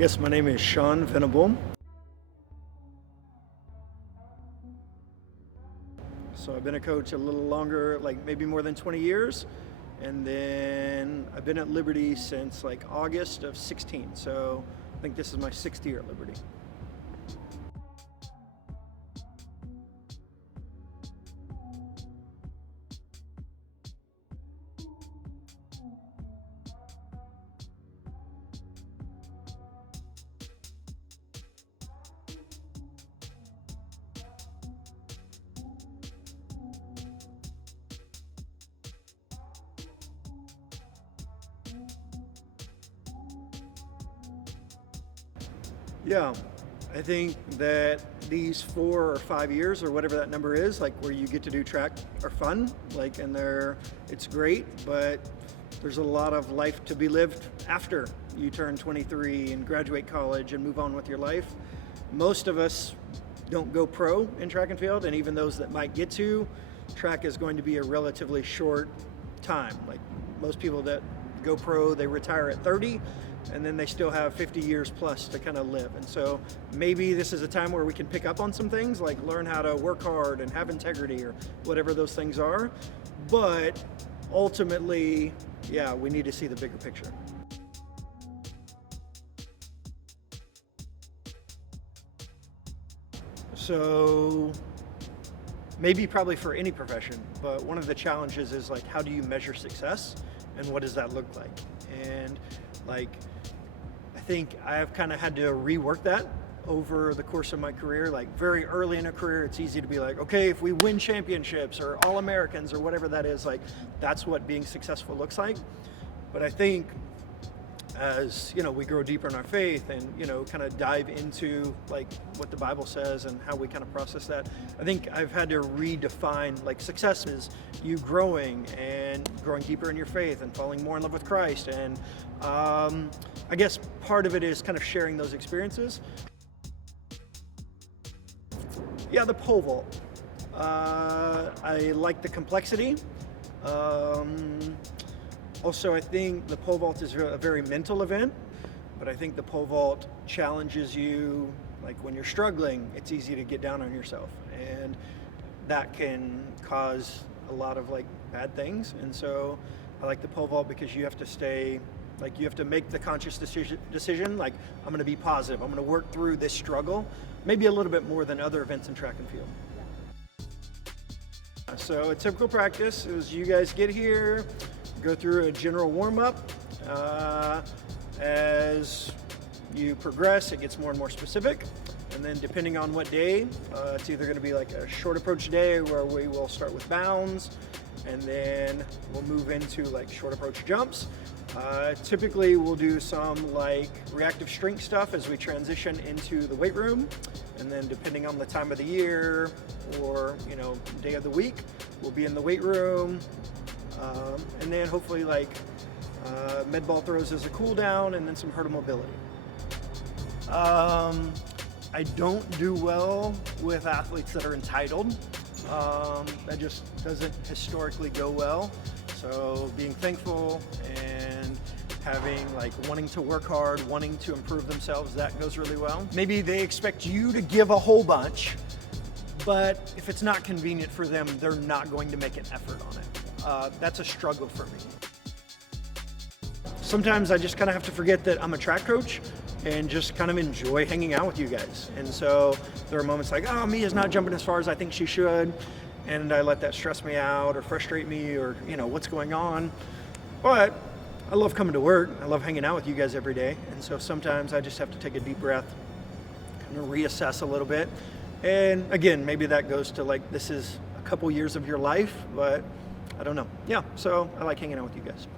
Yes, my name is Sean Venable. So I've been a coach a little longer, like maybe more than 20 years. And then I've been at Liberty since like August of 16. So I think this is my 6th year at Liberty. Yeah, I think that these 4 or 5 years or whatever that number is, like where you get to do track, are fun. Like, and it's great, but there's a lot of life to be lived after you turn 23 and graduate college and move on with your life. Most of us don't go pro in track and field, and even those that might get to, track is going to be a relatively short time. Like most people that go pro, they retire at 30. And then they still have 50 years plus to kind of live. And so maybe this is a time where we can pick up on some things, like learn how to work hard and have integrity or whatever those things are. But ultimately, yeah, we need to see the bigger picture. So maybe probably for any profession, but one of the challenges is like, how do you measure success and what does that look like? And like, I think I've kind of had to rework that over the course of my career. Like very early in a career, it's easy to be like, okay, if we win championships or All-Americans or whatever that is, like that's what being successful looks like. But I think as, you know, we grow deeper in our faith and, you know, kind of dive into like what the Bible says and how we kind of process that, I think I've had to redefine like success is you growing and growing deeper in your faith and falling more in love with Christ. And I guess part of it is kind of sharing those experiences. Yeah, the pole vault. I like the complexity. Also, I think the pole vault is a very mental event, but I think the pole vault challenges you, like when you're struggling, it's easy to get down on yourself, and that can cause a lot of like bad things. And so I like the pole vault because you have to stay, like you have to make the conscious decision, like I'm gonna be positive, I'm gonna work through this struggle, maybe a little bit more than other events in track and field. So a typical practice is you guys get here, go through a general warm-up. As you progress, it gets more and more specific. And then depending on what day, it's either gonna be like a short approach day where we will start with bounds, and then we'll move into like short approach jumps. Typically we'll do some like reactive strength stuff as we transition into the weight room. And then depending on the time of the year or, you know, day of the week, we'll be in the weight room. And then hopefully like med ball throws as a cool down, and then some hurdle mobility. I don't do well with athletes that are entitled. That just doesn't historically go well. So being thankful and having like wanting to work hard, wanting to improve themselves, that goes really well. Maybe they expect you to give a whole bunch, but if it's not convenient for them, they're not going to make an effort on it. That's a struggle for me. Sometimes I just kind of have to forget that I'm a track coach and just kind of enjoy hanging out with you guys. And so there are moments like, oh, Mia's not jumping as far as I think she should. And I let that stress me out or frustrate me or, you know, what's going on. But I love coming to work. I love hanging out with you guys every day. And so sometimes I just have to take a deep breath, kind of reassess a little bit. And again, maybe that goes to like, this is a couple years of your life, but I don't know. Yeah, so I like hanging out with you guys.